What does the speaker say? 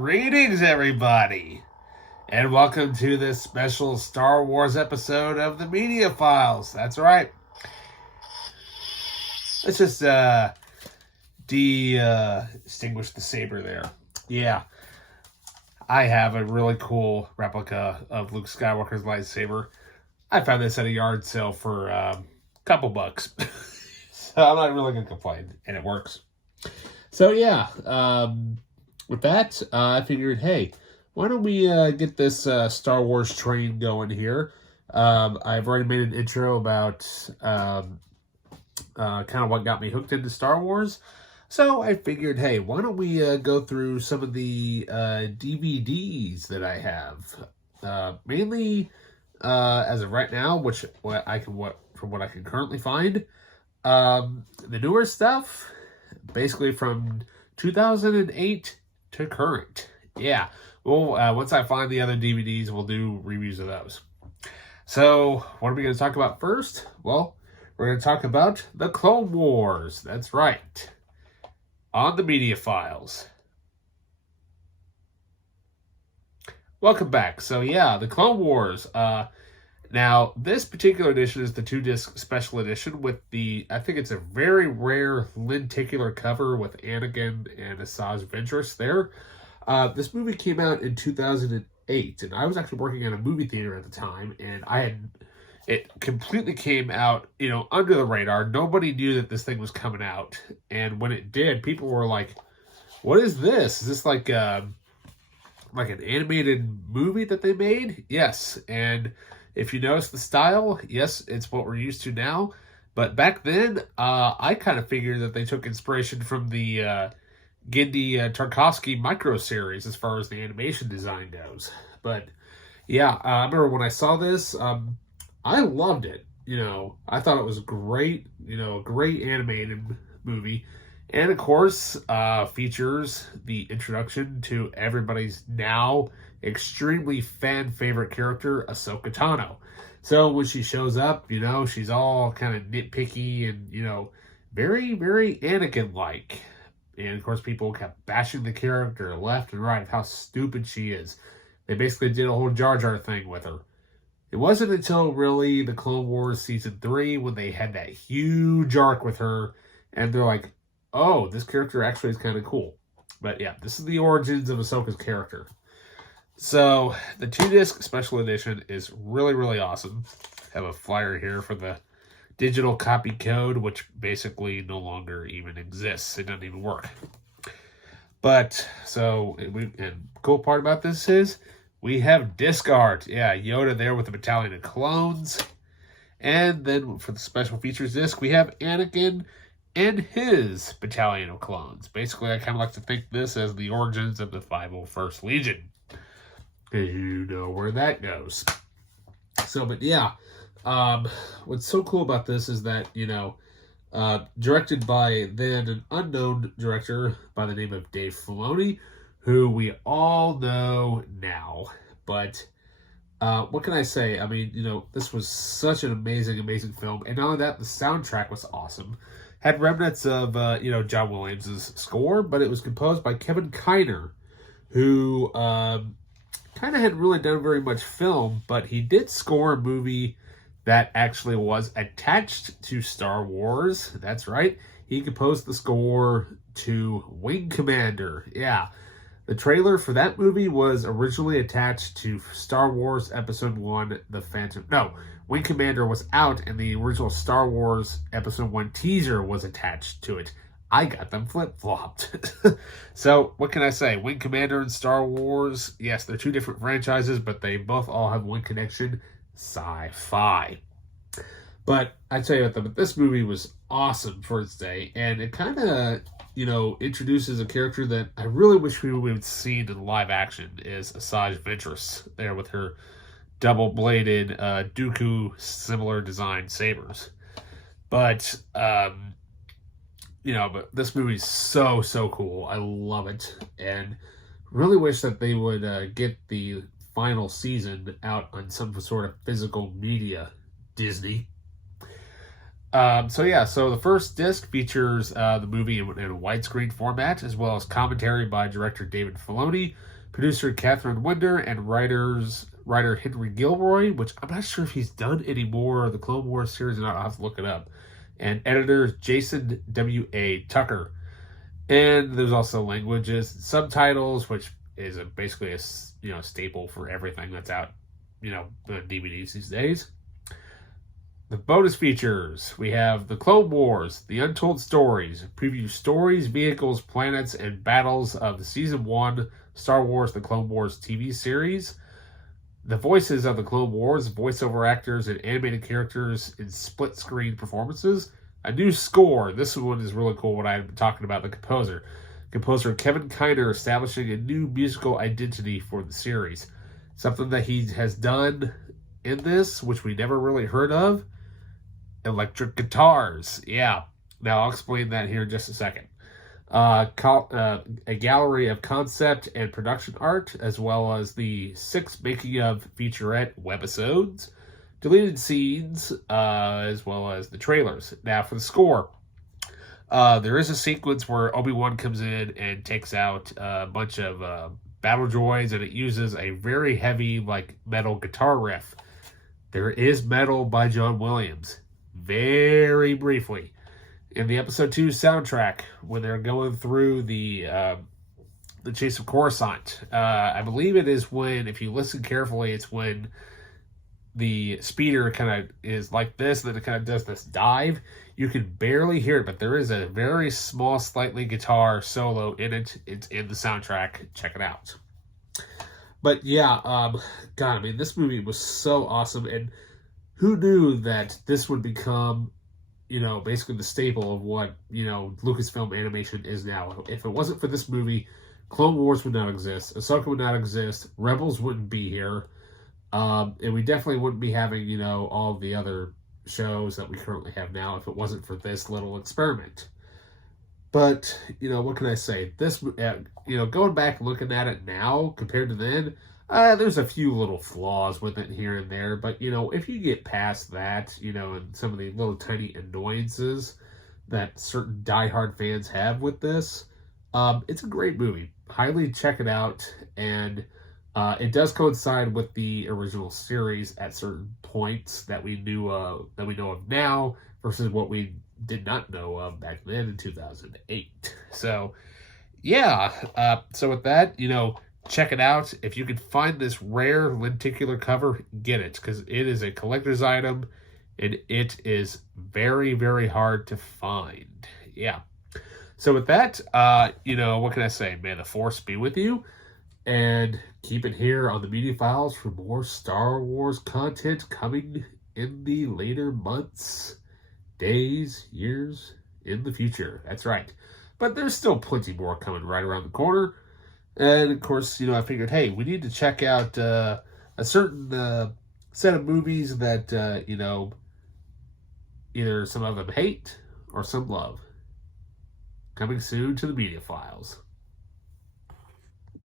Greetings, everybody, and welcome to this special Star Wars episode of the Media Files. That's right. Let's just distinguish the saber there. Yeah, I have a really cool replica of Luke Skywalker's lightsaber. I found this at a yard sale for a couple bucks, so I'm not really gonna complain, and it works. So yeah. With that, I figured, hey, why don't we get this Star Wars train going here? I've already made an intro about kind of what got me hooked into Star Wars. So I figured, hey, why don't we go through some of the DVDs that I have? Mainly, as of right now, from what I can currently find, the newer stuff, basically from 2008 to current. Yeah. Well, once I find the other DVDs, we'll do reviews of those. So, what are we going to talk about first? Well, we're going to talk about the Clone Wars. That's right. On the Media Files. Welcome back. So, yeah, the Clone Wars. Now, this particular edition is the 2-disc special edition with I think it's a very rare lenticular cover with Anakin and Asajj Ventress there. This movie came out in 2008, and I was actually working at a movie theater at the time, and it completely came out, under the radar. Nobody knew that this thing was coming out, and when it did, people were like, what is this? Is this like an animated movie that they made? Yes, and if you notice the style, yes, it's what we're used to now. But back then, I kind of figured that they took inspiration from the Genndy Tartakovsky micro series as far as the animation design goes. But yeah, I remember when I saw this, I loved it. I thought it was great. A great animated movie. And of course, features the introduction to everybody's now extremely fan favorite character, Ahsoka Tano. So when she shows up, she's all kind of nitpicky and, very, very Anakin-like. And of course, people kept bashing the character left and right of how stupid she is. They basically did a whole Jar Jar thing with her. It wasn't until really the Clone Wars Season 3 when they had that huge arc with her, and they're like, oh, this character actually is kind of cool. But yeah, this is the origins of Ahsoka's character. So, the 2-disc special edition is really, really awesome. I have a flyer here for the digital copy code, which basically no longer even exists. It doesn't even work. But, and cool part about this is, we have disc art. Yeah, Yoda there with a battalion of clones. And then for the special features disc, we have Anakin and his battalion of clones. Basically, I kind of like to think this as the origins of the 501st Legion. Because you know where that goes. So, but yeah, what's so cool about this is that, directed by then an unknown director by the name of Dave Filoni, who we all know now. But what can I say? I mean, this was such an amazing, amazing film. And not only that, the soundtrack was awesome. Had remnants of, John Williams' score, but it was composed by Kevin Kiner, who kind of hadn't really done very much film, but he did score a movie that actually was attached to Star Wars. That's right. He composed the score to Wing Commander. Yeah. The trailer for that movie was originally attached to Star Wars Episode 1, The Phantom... No, Wing Commander was out, and the original Star Wars Episode 1 teaser was attached to it. I got them flip-flopped. So, what can I say? Wing Commander and Star Wars, yes, they're two different franchises, but they both all have one connection: sci-fi. But I tell you what, this movie was awesome for its day, and it kind of, introduces a character that I really wish we would have seen in live action, is Asajj Ventress, there with her double-bladed Dooku similar design sabers. But but this movie's so, so cool. I love it. And really wish that they would get the final season out on some sort of physical media, Disney. So the first disc features the movie in a widescreen format, as well as commentary by director David Filoni, producer Catherine Winder, and writer Henry Gilroy, which I'm not sure if he's done any more of the Clone Wars series or not. I'll have to look it up. And editor Jason W.A. Tucker. And there's also languages, subtitles, which is basically a staple for everything that's out, on DVDs these days. The bonus features, we have The Clone Wars, The Untold Stories, preview stories, vehicles, planets, and battles of the Season 1 Star Wars The Clone Wars TV series. The voices of The Clone Wars, voiceover actors, and animated characters in split-screen performances. A new score. This one is really cool when I'm talking about the composer. Composer Kevin Kiner establishing a new musical identity for the series. Something that he has done in this, which we never really heard of. Electric guitars. Yeah. Now I'll explain that here in just a second. A gallery of concept and production art, as well as the 6 making of featurette webisodes, deleted scenes, as well as the trailers. Now for the score. There is a sequence where Obi-Wan comes in and takes out a bunch of battle droids, and it uses a very heavy, metal guitar riff. There is metal by John Williams. Very briefly. In the episode 2 soundtrack, when they're going through the Chase of Coruscant, I believe it is when, if you listen carefully, it's when the speeder kind of is like this, and then it kind of does this dive. You can barely hear it, but there is a very small, slightly guitar solo in it. It's in the soundtrack. Check it out. But yeah, God, I mean, this movie was so awesome, and who knew that this would become, basically the staple of what, Lucasfilm animation is now. If it wasn't for this movie, Clone Wars would not exist, Ahsoka would not exist, Rebels wouldn't be here, and we definitely wouldn't be having, all the other shows that we currently have now if it wasn't for this little experiment. But, what can I say? This, going back and looking at it now compared to then, there's a few little flaws with it here and there, but, if you get past that, and some of the little tiny annoyances that certain diehard fans have with this, it's a great movie. Highly check it out, and it does coincide with the original series at certain points that we know of now versus what we did not know of back then in 2008. So, yeah. So with that, check it out. If you can find this rare lenticular cover, get it, because it is a collector's item, and it is very, very hard to find. Yeah. So with that, what can I say? May the Force be with you, and keep it here on the Media Files for more Star Wars content coming in the later months, days, years in the future. That's right. But there's still plenty more coming right around the corner. And, of course, I figured, hey, we need to check out a certain set of movies that, either some of them hate or some love. Coming soon to the Media Files.